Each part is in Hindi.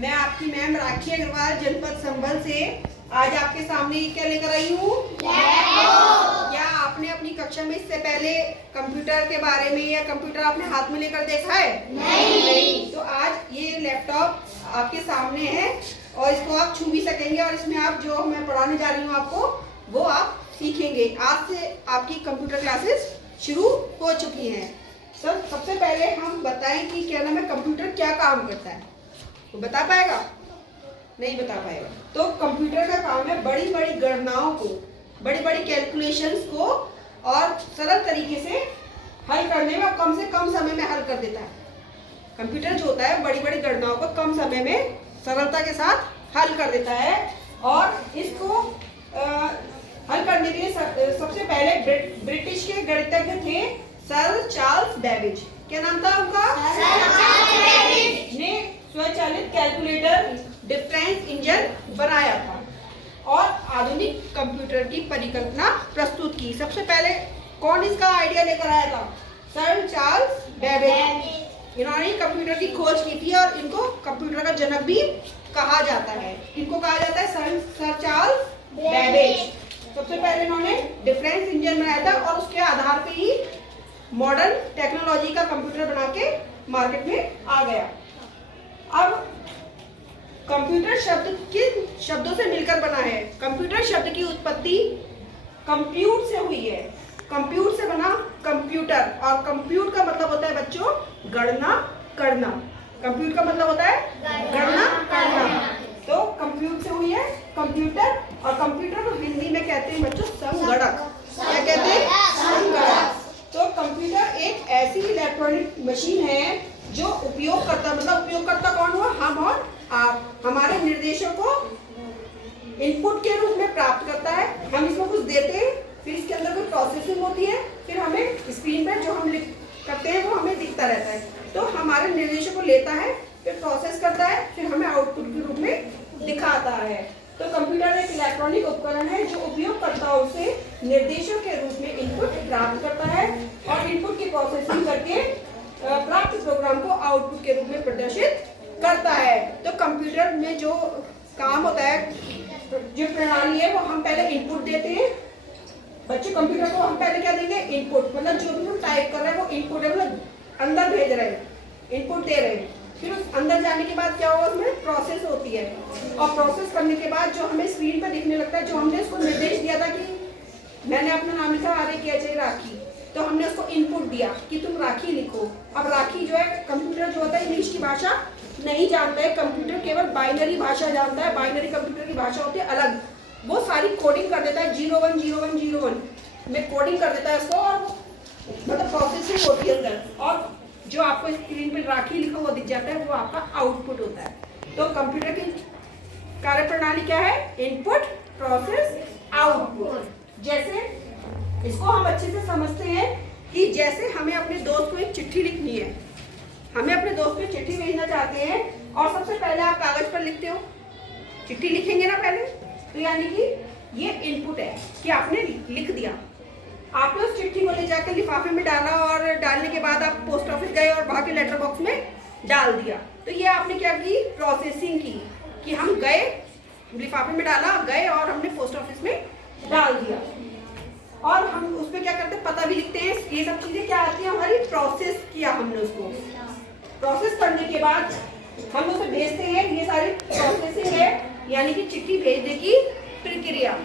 मैं आपकी मैम राखी अग्रवाल जनपद संभल से आज आपके सामने क्या लेकर आई हूँ। क्या आपने अपनी कक्षा में इससे पहले कंप्यूटर के बारे में या कंप्यूटर आपने हाथ में लेकर देखा है? नहीं। तो आज ये लैपटॉप आपके सामने है और इसको आप छू भी सकेंगे और इसमें आप जो मैं पढ़ाने जा रही हूँ आपको वो आप सीखेंगे। आज से आपकी कंप्यूटर क्लासेस शुरू हो चुकी हैं। सर सबसे पहले हम बताएं कि क्या नाम है, कंप्यूटर क्या काम करता है? तो बता पाएगा? नहीं बता पाएगा। तो कंप्यूटर का काम है बड़ी बड़ी गणनाओं को, बड़ी बड़ी कैलकुलेशंस को और सरल तरीके से हल करने में कम से कम समय में हल कर देता है। कंप्यूटर जो होता है बड़ी बड़ी गणनाओं को कम समय में सरलता के साथ हल कर देता है। और इसको हल करने के लिए सबसे पहले ब्रिटिश के गणितज्ञ थे सर चार्ल्स बेबेज। क्या नाम था उनका? ने स्वचालित कैलकुलेटर डिफरेंस इंजन बनाया था और आधुनिक कंप्यूटर की परिकल्पना प्रस्तुत की। सबसे पहले कौन इसका आइडिया लेकर आया था? Sir Charles Babbage. इन्होंने कंप्यूटर की खोज की थी और इनको कंप्यूटर का जनक भी कहा जाता है। इनको कहा जाता है सर चार्ल्स बेबेज। सबसे पहले इन्होंने डिफरेंस इंजन बनाया था और उसके आधार पे ही मॉडर्न टेक्नोलॉजी का कंप्यूटर बना के मार्केट में आ गया। अब कंप्यूटर शब्द किन शब्दों से मिलकर बना है? कंप्यूटर शब्द की उत्पत्ति कंप्यूट से हुई है। कंप्यूट से बना कंप्यूटर और कंप्यूट का मतलब होता है बच्चों गणना करना। कंप्यूट का मतलब होता है गणना करना। तो कंप्यूट से हुई है कंप्यूटर और कंप्यूटर को हिंदी में कहते हैं बच्चों संगणक। क्या कहते हैं? संगणक। तो कंप्यूटर एक ऐसी इलेक्ट्रॉनिक मशीन है जो उपयोगकर्ता मतलब उपयोगकर्ता कौन हुआ? हम और आप हमारे निर्देशों को इनपुट के रूप में प्राप्त करता है। हम इसको कुछ देते हैं, फिर इसके अंदर कोई प्रोसेसिंग होती है, फिर हमें स्क्रीन पर जो हम करते हैं वो हमें दिखता रहता है। तो हमारे निर्देशों को लेता है, फिर प्रोसेस करता है, फिर हमें आउटपुट के रूप में दिखाता है। तो कंप्यूटर एक इलेक्ट्रॉनिक उपकरण है जो उपयोगकर्ताओं से निर्देशों के रूप में इनपुट प्राप्त करता है और इनपुट की प्रोसेसिंग करके प्राप्त प्रोग्राम को आउटपुट के रूप में प्रदर्शित करता है। तो कंप्यूटर में जो काम होता है, जो प्रणाली है, वो हम पहले इनपुट देते हैं। बच्चे कंप्यूटर को हम पहले क्या देंगे? इनपुट। मतलब जो भी हम टाइप कर रहे हैं वो इनपुट है, मतलब अंदर भेज रहे हैं, इनपुट दे रहे हैं। फिर उस अंदर जाने के बाद क्या होगा? उसमें प्रोसेस होती है और प्रोसेस करने के बाद जो हमें स्क्रीन पर दिखने लगता है, जो हमने उसको निर्देश दिया था कि मैंने अपना नाम लिखा राखी, तो हमने उसको इनपुट दिया कि तुम राखी लिखो। अब राखी जो है, कंप्यूटर जो होता है इंग्लिश की भाषा नहीं जानता है। कंप्यूटर केवल बाइनरी भाषा जानता है। बाइनरी कंप्यूटर की भाषा होती है अलग। वो सारी कोडिंग कर देता है 010101 में कोडिंग कर देता है उसको और मतलब प्रोसेसिंग होती है अंदर और जो आपको स्क्रीन पर राखी लिखा हुआ दिख जाता है वो आपका आउटपुट होता है। तो कंप्यूटर की कार्यप्रणाली क्या है? Input, process, output. जैसे इसको हम अच्छे से समझते हैं कि जैसे हमें अपने दोस्त को एक चिट्ठी लिखनी है, हमें अपने दोस्त को चिट्ठी भेजना चाहते हैं और सबसे पहले आप कागज पर लिखते हो, चिट्ठी लिखेंगे ना पहले, तो यानी कि ये इनपुट है कि आपने लिख दिया। आपने उस चिट्ठी को ले जाकर लिफाफे में डाला और डालने के बाद आप पोस्ट ऑफिस गए और वहाँ के लेटर बॉक्स में डाल दिया। तो ये आपने क्या की? प्रोसेसिंग की कि हम गए, लिफाफे में डाला, गए और हमने पोस्ट ऑफिस में डाल दिया। और हम उस पर क्या करते हैं? पता भी लिखते हैं। ये सब चीजें क्या आती है? हमारी प्रोसेस किया हमने, उसको प्रोसेस करने के बाद हम उसे भेजते हैं। ये सारी प्रोसेसिंग है, यानी कि चिट्ठी भेजने की प्रक्रिया।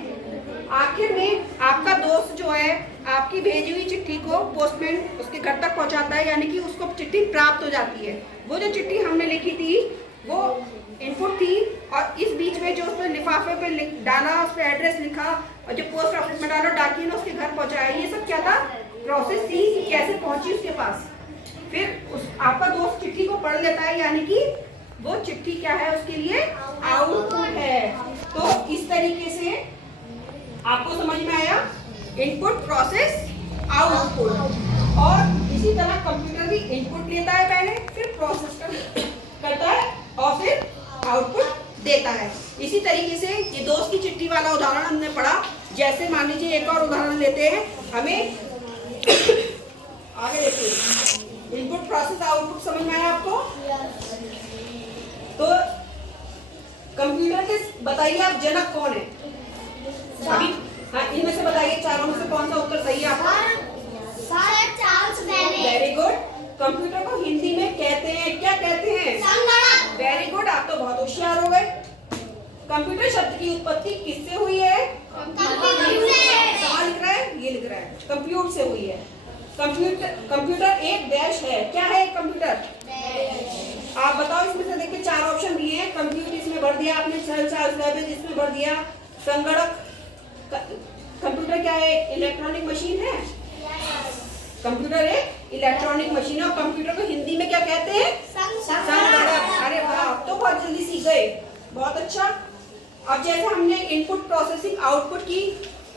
आखिर में आपका दोस्त जो है आपकी भेजी हुई चिट्ठी को पोस्टमैन उसके घर तक पहुंचाता है, यानी कि उसको चिट्ठी प्राप्त हो जाती है। वो जो चिट्ठी हमने लिखी थी वो इनपुट थी और इस बीच में जो उसने लिफाफे पे डाला, उस पर एड्रेस लिखा और जो पोस्ट ऑफिस में डाला, डाकिए ने उसके घर पहुंचाया, ये सब क्या था? प्रोसेस थी कि कैसे पहुंची उसके पास। फिर आपका दोस्त चिट्ठी को पढ़ लेता है, यानी कि वो चिट्ठी क्या है? उसके लिए आउटपुट है। तो इस तरीके से आपको समझ में आया? Input, process, output. और इसी तरह कंप्यूटर भी इनपुट लेता है पहले, फिर प्रोसेस करता है और फिर आउटपुट देता है। इसी तरीके से ये दोस्त की चिट्ठी वाला उदाहरण हमने पढ़ा। जैसे मान लीजिए एक और उदाहरण लेते हैं, हमें आगे देखिए, इनपुट, प्रोसेस, आउटपुट समझ में आया आपको? तो से बताइए आप जनक कौन है अभी? हाँ, इनमें से बताइए चारों में से कौन सा उत्तर सही है आपका? Charles Babbage. Very good. Computer को हिंदी में कहते हैं, क्या कहते हैं? संगणक। वेरी गुड, आप तो बहुत होशियार हो गए। कंप्यूटर शब्द की उत्पत्ति किससे हुई है? कंप्यूटर से। कहाँ लिख रहा है? ये लिख रहा है, कंप्यूटर से हुई है। कंप्यूटर एक डैश है। क्या है एक कंप्यूटर? आप बताओ, इसमें से देखिए चार ऑप्शन दिए हैं। कंप्यूटर इसमें भर दिया आपने, चार्ल्स बैबेज इसमें भर दिया, संगणक। कंप्यूटर क्या है? इलेक्ट्रॉनिक मशीन है। कंप्यूटर एक इलेक्ट्रॉनिक मशीन है। और कंप्यूटर को हिंदी में क्या कहते हैं? संगणक। अरे वाह, आप तो बहुत जल्दी सीख गए, बहुत अच्छा। अब जैसे हमने इनपुट प्रोसेसिंग आउटपुट की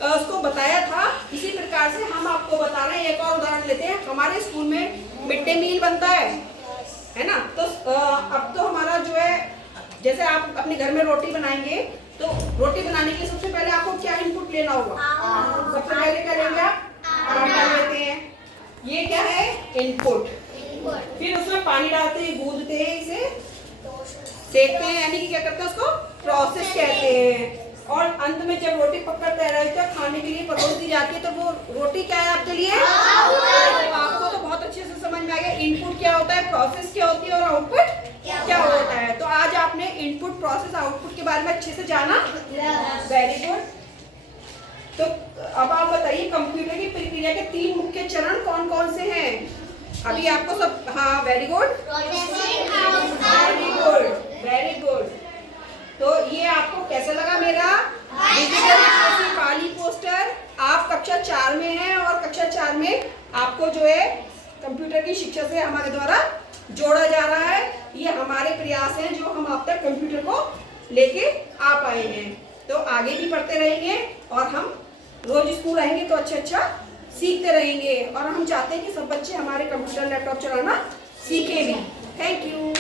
उसको बताया था, इसी प्रकार से हम आपको बता रहे हैं। एक और उदाहरण लेते हैं। हमारे स्कूल में मिड डे मील बनता है ना? तो अब तो हमारा जो है, जैसे आप अपने घर में रोटी बनाएंगे, तो रोटी बनाने के लिए सबसे पहले आपको क्या इनपुट लेना होगा? सबसे पहले क्या लेंगे आप? आटा लेते हैं। ये क्या है? इनपुट। फिर उसमें पानी डालते हैं, गूंदते हैं, इसे सेकते हैं, यानी कि क्या करते हैं, उसको प्रोसेस कहते हैं। और अंत में जब रोटी पककर तैयार होती है, खाने के लिए परोस दी जाती है, तो वो रोटी क्या है आपके लिए? आपको तो बहुत अच्छे से समझ में आ गया इनपुट क्या होता है, प्रोसेस क्या होती है और आउटपुट क्या होता है। तो आज आपने इनपुट, प्रोसेस, आउटपुट के बारे में अच्छे से जाना। Very good. तो अब आप बताइए, कंप्यूटर की प्रक्रिया के 3 मुख्य चरण कौन कौन से हैं? अभी आपको सब, हाँ very good, very good, very good. तो ये आपको कैसा लगा मेरा डिजिटल लिटरेसी वाली पोस्टर? आप कक्षा 4 में हैं और कक्षा 4 में आपको जो है कंप्यूटर की शिक्षा से हमारे द्वारा जोड़ा जा रहा है। ये हमारे प्रयास हैं जो हम आप तक कंप्यूटर को लेके आ पाए हैं। तो आगे भी पढ़ते रहेंगे और हम रोज स्कूल आएंगे तो अच्छा सीखते रहेंगे। और हम चाहते हैं कि सब बच्चे हमारे कंप्यूटर लैपटॉप चलाना सीखें भी। Thank you.